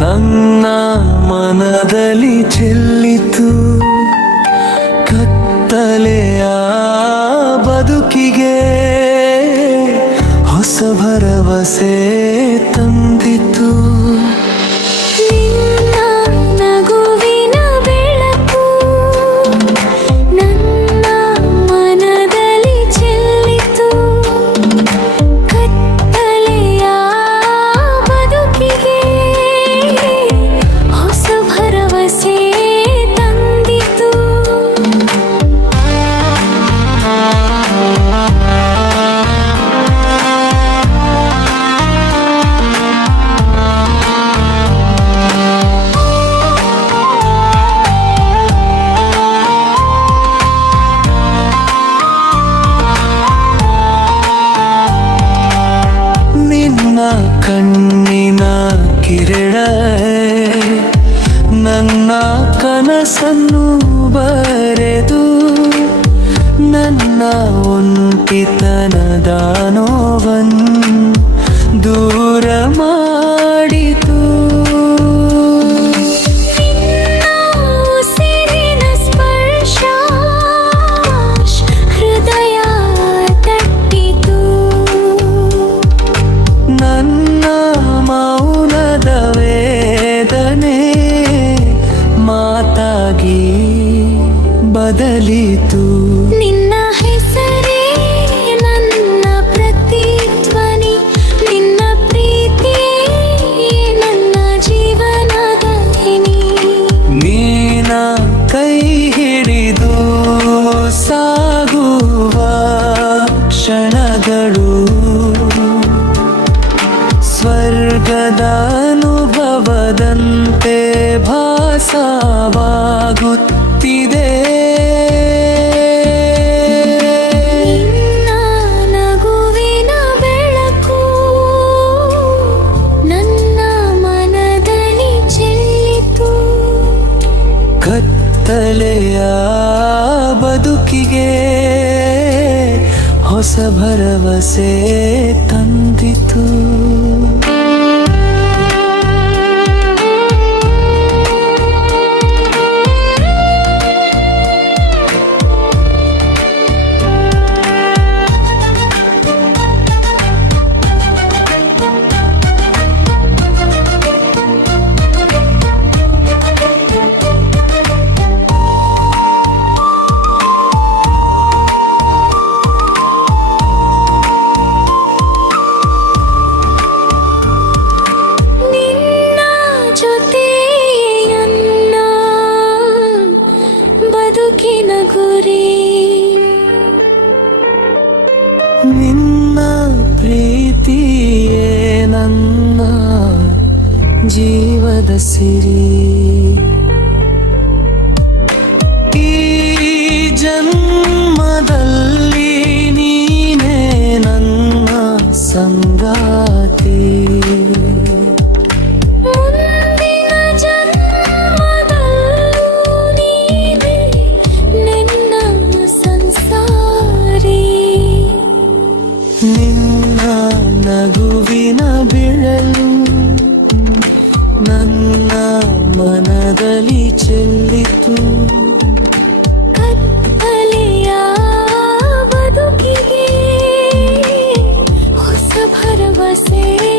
ನನ್ನ ಮನದಲ್ಲಿ ಚೆಲ್ಲಿತು. ಕತ್ತಲೆಯ ಬದುಕಿಗೆ ಹೊಸ ಭರವಸೆ ತಂದಿತು. ಕನಸನ್ನು ಬರೆದು ನನ್ನ ಒಂಟಿತನದ ನೋವನ್ ದೂರ ಮಾಡಿತು ಬದಲಿತು. ನಿನ್ನ ಹೆಸರೇ ನನ್ನ ಪ್ರತಿಧ್ವನಿ. ನಿನ್ನ ಪ್ರೀತಿ ನನ್ನ ಜೀವನ ನೀನ ಕೈ ಹಿಡಿದು ಸಾಗುವ ಕ್ಷಣಗಳು. ಸ್ವರ್ಗದ ಅನುಭವದಂತೆ ಭಾಸವಾಗುತ್ತಿದೆ. ಕತ್ತಲೆಯ ಬದುಕಿಗೆ ಹೊಸ ಭರವಸೆ ತಂದಿತು. ಬದುಕಿನ ಗುರಿ. ನಿನ್ನ ಪ್ರೀತಿಯೇ ನನ್ನ ಜೀವದ ಸಿರಿ. ನಿನ್ನ ನಗುವಿನ ಬಿಳಲು ನನ್ನ ಮನದಲ್ಲಿ ಚೆಲ್ಲಿತು. ಕತ್ತಲೆಯ ಬದುಕಿಗೆ ಹೊಸ ಭರವಸೆ.